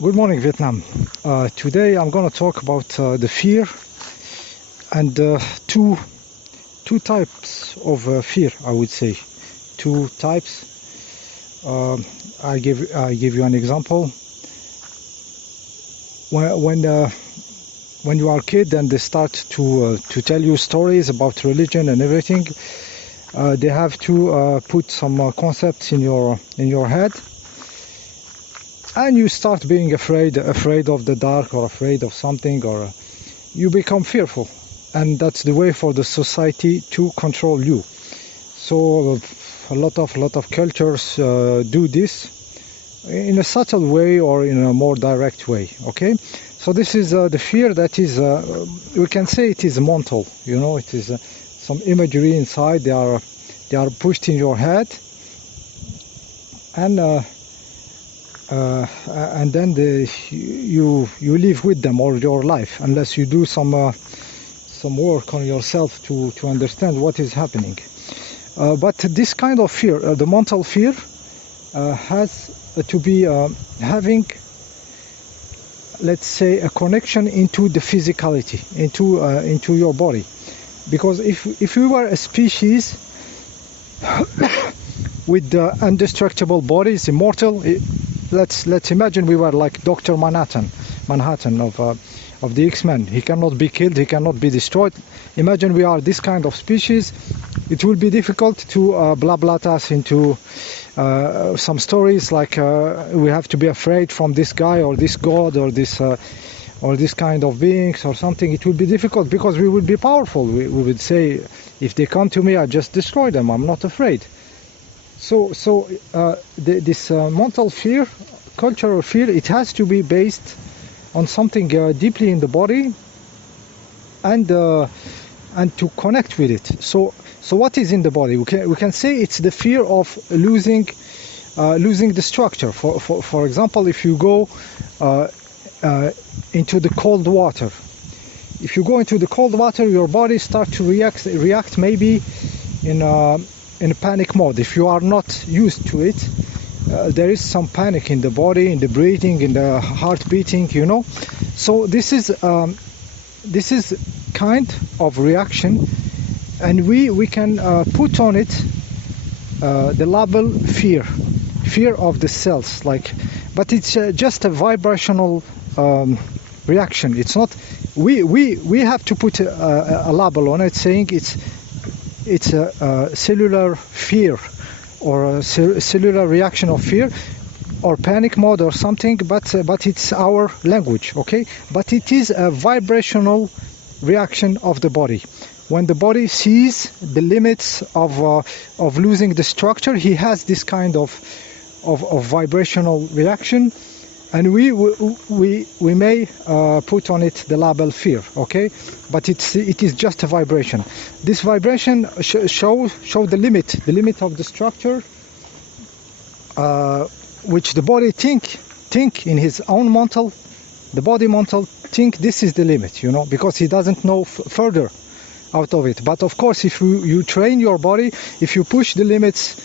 Good morning, Vietnam. Today I'm going to talk about the fear and two types of fear. I would say two types. I give you an example. When you are a kid and they start to tell you stories about religion and everything, they have to put some concepts in your head. And you start being afraid of the dark, or afraid of something, or you become fearful, and that's the way for the society to control you. So a lot of cultures do this in a subtle way or in a more direct way. Okay, so this is the fear that is we can say it is mental. You know, it is some imagery inside. They are pushed in your head, and then you live with them all your life, unless you do some work on yourself to understand what is happening. But this kind of fear, the mental fear, has to be having, let's say, a connection into the physicality, into your body, because if we were a species with indestructible bodies, immortal. Let's imagine we were like Dr. Manhattan of the X-Men. He cannot be killed, he cannot be destroyed. Imagine we are this kind of species. It will be difficult to blablat us into some stories like we have to be afraid from this guy or this god or this kind of beings or something. It will be difficult because we will be powerful. We would say, if they come to me, I just destroy them. I'm not afraid. So this mental fear, cultural fear, it has to be based on something deeply in the body, and to connect with it. So what is in the body? We can say it's the fear of losing the structure. For example, if you go into the cold water, if you go into the cold water, your body starts to react maybe in a panic mode. If you are not used to it, there is some panic in the body, in the breathing, in the heart beating, you know. So this is kind of reaction, and we can put on it the label fear of the cells, like, but it's just a vibrational reaction. It's not, we have to put a label on it saying it's a cellular fear, or a cellular reaction of fear, or panic mode or something, but it's our language, okay? But it is a vibrational reaction of the body. When the body sees the limits of losing the structure, he has this kind of vibrational reaction, and we may put on it the label fear, okay? But it is just a vibration. This vibration show the limit of the structure, which the body think in his own mental, the body mental think this is the limit, you know, because he doesn't know further out of it. But of course, if you train your body, if you push the limits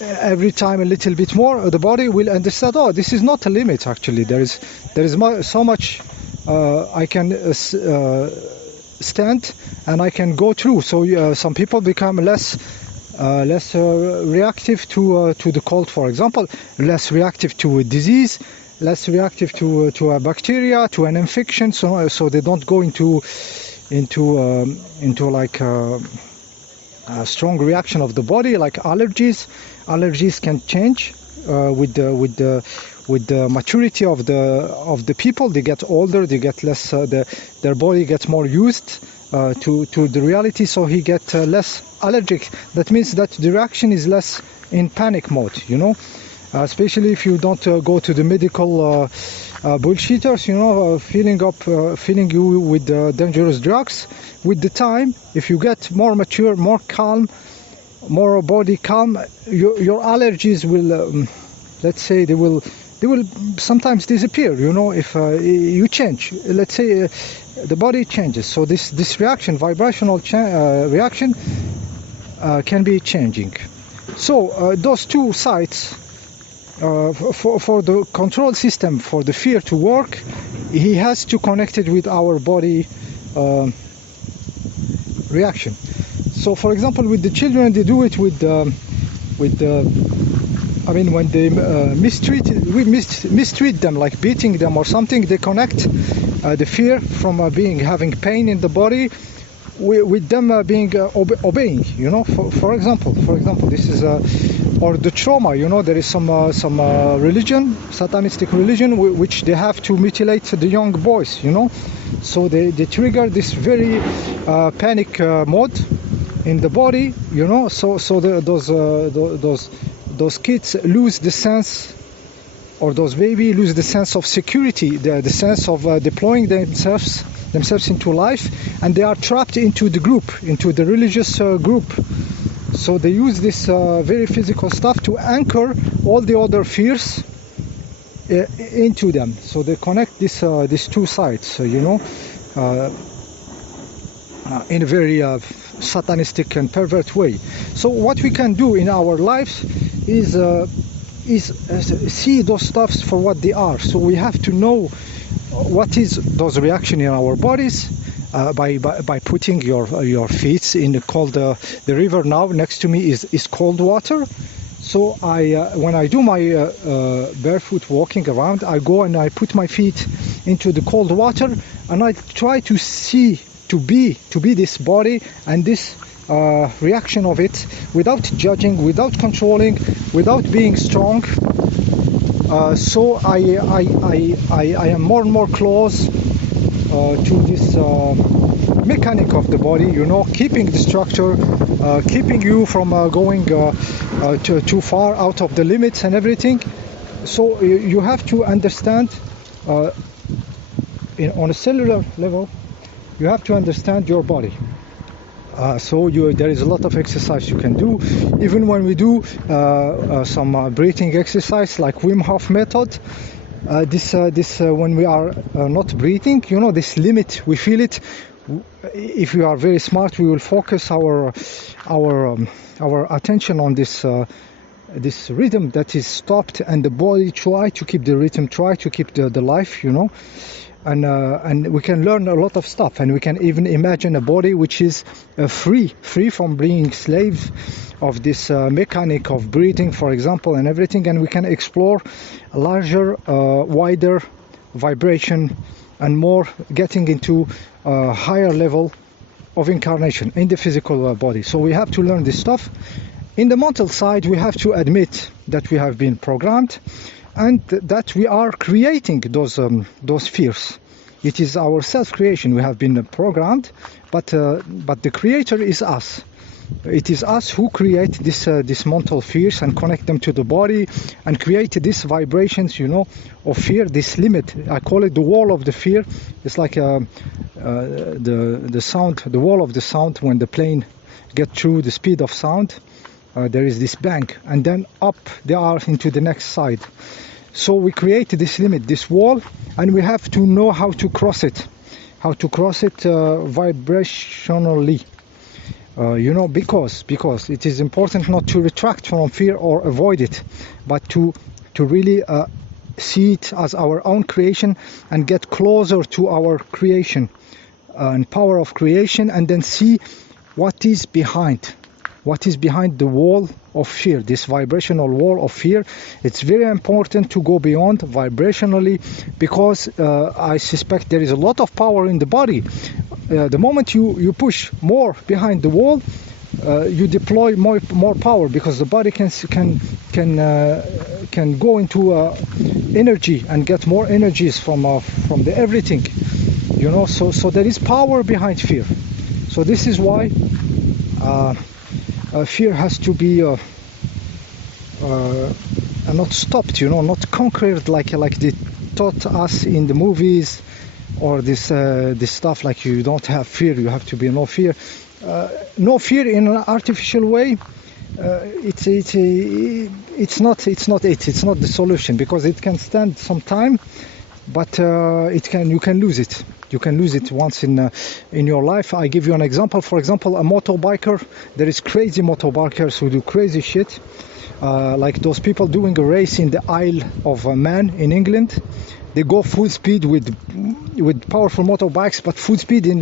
every time a little bit more, the body will understand, oh, this is not a limit, actually. There is so much I can stand and I can go through. So some people become less reactive to the cold, for example, less reactive to a disease, less reactive to a bacteria, to an infection, so they don't go into like a strong reaction of the body, like allergies. Allergies can change with the maturity of the people. They get older, they get less, their body gets more used to the reality, so he gets less allergic. That means that the reaction is less in panic mode, you know. Especially if you don't go to the medical bullshitters, you know, filling you with dangerous drugs. With the time, if you get more mature, more calm, more body calm, your allergies will, let's say, they will sometimes disappear, you know, if you change. Let's say the body changes. So this reaction, vibrational reaction, can be changing. So those two sides for the control system, for the fear to work, he has to connect it with our body reaction. So, for example, with the children, they do it with I mean, when they mistreat them, like beating them or something, they connect the fear from having pain in the body with them obeying. You know, for example, this is or the trauma. You know, there is some religion, satanistic religion, which they have to mutilate the young boys. You know, so they trigger this very panic mode in the body. You know, so those kids lose the sense, or those babies lose the sense of security, the sense of deploying themselves into life, and they are trapped into the group, into the religious group. So they use this very physical stuff to anchor all the other fears into them. So they connect these two sides, you know, in a very satanistic and pervert way. So what we can do in our lives is see those stuffs for what they are. So we have to know what is those reactions in our bodies by putting your feet in the cold. The river now next to me is cold water. So when I do my barefoot walking around, I go and I put my feet into the cold water, and I try to see, to be this body and this reaction of it, without judging, without controlling, without being strong. So I am more and more close to this mechanic of the body, you know, keeping the structure, keeping you from going too far out of the limits and everything. So you have to understand on a cellular level, you have to understand your body. So there is a lot of exercise you can do. Even when we do some breathing exercise like Wim Hof method, when we are not breathing, you know, this limit, we feel it. If we are very smart, we will focus our attention on this rhythm that is stopped, and the body try to keep the rhythm, try to keep the life, you know. And we can learn a lot of stuff, and we can even imagine a body which is free from being slave of this mechanic of breathing, for example, and everything. And we can explore a larger, wider vibration, and more getting into a higher level of incarnation in the physical body. So we have to learn this stuff. In the mental side, we have to admit that we have been programmed, and that we are creating those fears. It is our self-creation. We have been programmed, but the creator is us. It is us who create this mental fears and connect them to the body, and create these vibrations, you know, of fear. This limit, I call it the wall of the fear. It's like the sound, the wall of the sound. When the plane gets through the speed of sound, there is this bank, and then up they are into the next side. So we create this limit, this wall, and we have to know how to cross it vibrationally. You know, because it is important not to retract from fear or avoid it, but to really see it as our own creation, and get closer to our creation and power of creation, and then see what is behind the wall of fear, this vibrational wall of fear. It's very important to go beyond vibrationally, because I suspect there is a lot of power in the body. The moment you push more behind the wall, you deploy more power, because the body can go into energy and get more energies from the everything, you know. So there is power behind fear. So this is why fear has to be not stopped, you know, not conquered like they taught us in the movies, or this stuff like you don't have fear, you have to be no fear. No fear in an artificial way. It's not the solution, because it can stand some time, but you can lose it. You can lose it once in your life. I give you an example. For example, a motorbiker. There is crazy motorbikers who do crazy shit. like those people doing a race in the Isle of Man in England. They go full speed with powerful motorbikes, but full speed in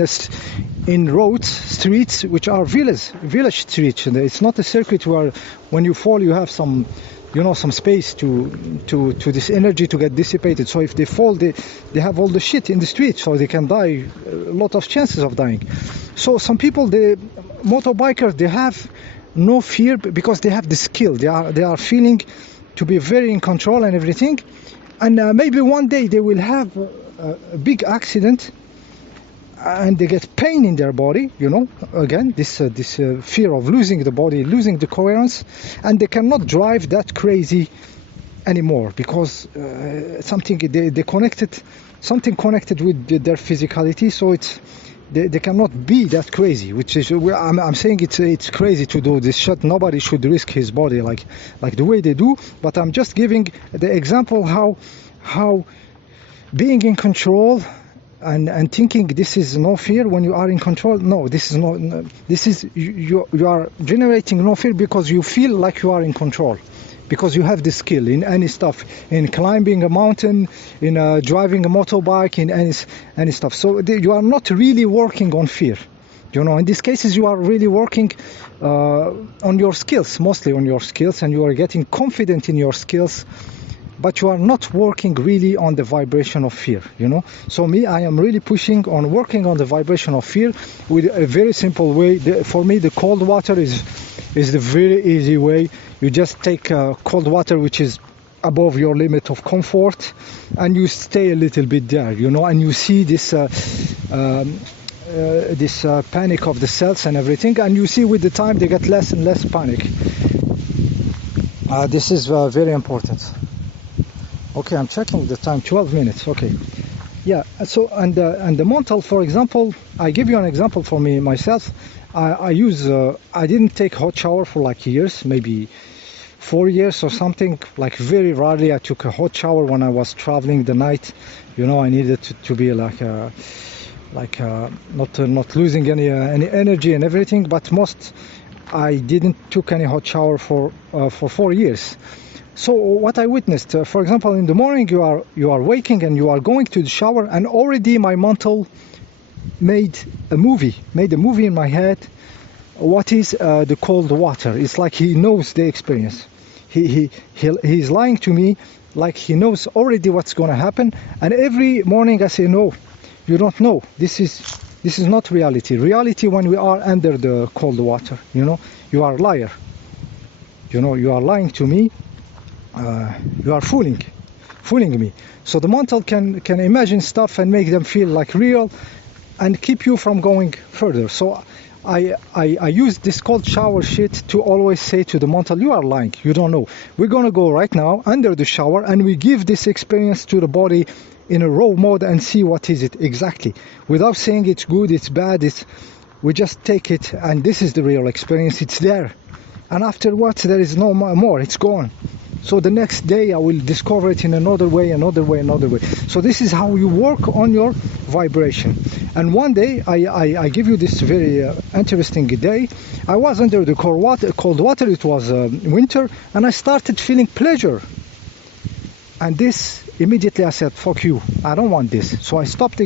roads, streets, which are village streets. And it's not a circuit where when you fall you have some, some space to this energy to get dissipated. So if they fall, they have all the shit in the street, so they can die, a lot of chances of dying. So some people, the motorbikers, they have no fear because they have the skill. They are feeling to be very in control and everything. And maybe one day they will have a big accident and they get pain in their body, again, this fear of losing the body, losing the coherence, and they cannot drive that crazy anymore because something connected with their physicality, so they cannot be that crazy, which is, I'm saying it's crazy to do this shit. Nobody should risk his body like the way they do, but I'm just giving the example how being in control and thinking this is no fear when you are in control. No, this is not. This is you are generating no fear because you feel like you are in control, because you have the skill in any stuff, in climbing a mountain, in driving a motorbike, in any stuff. So you are not really working on fear. In these cases you are really working on your skills, mostly on your skills, and you are getting confident in your skills, but you are not working really on the vibration of fear. So I am really pushing on working on the vibration of fear with a very simple way. For me, the cold water is the very easy way. You just take cold water which is above your limit of comfort, and you stay a little bit there, and you see this panic of the cells and everything, and you see with the time they get less and less panic. This is very important. Okay, I'm checking the time, 12 minutes. Okay, yeah. So and the Montal, for example, I give you an example for myself. I didn't take hot shower for like years, maybe 4 years or something. Like very rarely I took a hot shower when I was traveling the night. I needed to be not losing any energy and everything. But I didn't took any hot shower for 4 years. So what I witnessed, for example, in the morning you are waking and you are going to the shower, and already my Montal made a movie in my head. What is the cold water? It's like he knows the experience. He's lying to me, like he knows already what's going to happen. And every morning I say, no, you don't know. This is not reality. Reality when we are under the cold water. You are a liar. You are lying to me. You are fooling me. So the Montal can imagine stuff and make them feel like real and keep you from going further. So I use this cold shower shit to always say to the Montal, you are lying, you don't know. We're gonna go right now under the shower and we give this experience to the body in a raw mode and see what is it exactly, without saying it's good, it's bad. We just take it, and this is the real experience. It's there, and afterwards there is no more. It's gone. So the next day I will discover it in another way. So this is how you work on your vibration. And one day I give you this very interesting day. I was under the cold water. It was winter, and I started feeling pleasure. And this, immediately I said, fuck you, I don't want this. So I stopped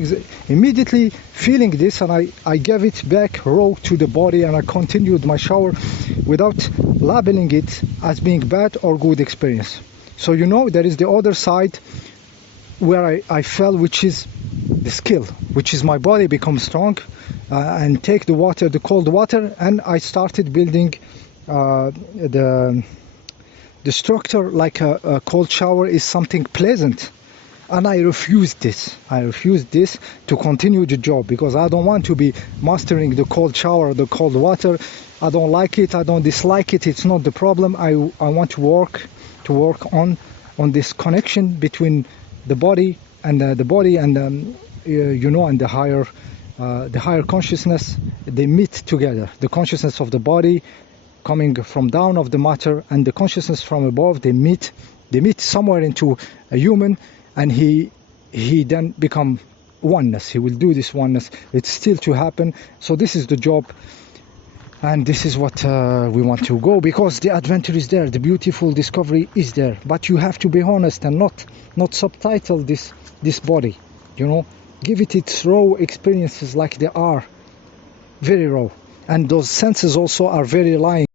immediately feeling this, and I gave it back raw to the body, and I continued my shower without labeling it as being bad or good experience. So there is the other side where I fell, which is the skill, which is my body becomes strong and take the cold water, and I started building the structure like a cold shower is something pleasant. And I refused this to continue the job, because I don't want to be mastering the cold shower, the cold water. I don't like it, I don't dislike it, it's not the problem. I want to work on this connection between the body and and the higher consciousness. They meet together, the consciousness of the body coming from down of the matter and the consciousness from above. They meet somewhere into a human, and he then become oneness. He will do this oneness. It's still to happen. So this is the job And this is what we want to go, because the adventure is there, the beautiful discovery is there, but you have to be honest and not subtitle this body, you know, give it its raw experiences like they are, very raw, and those senses also are very lying.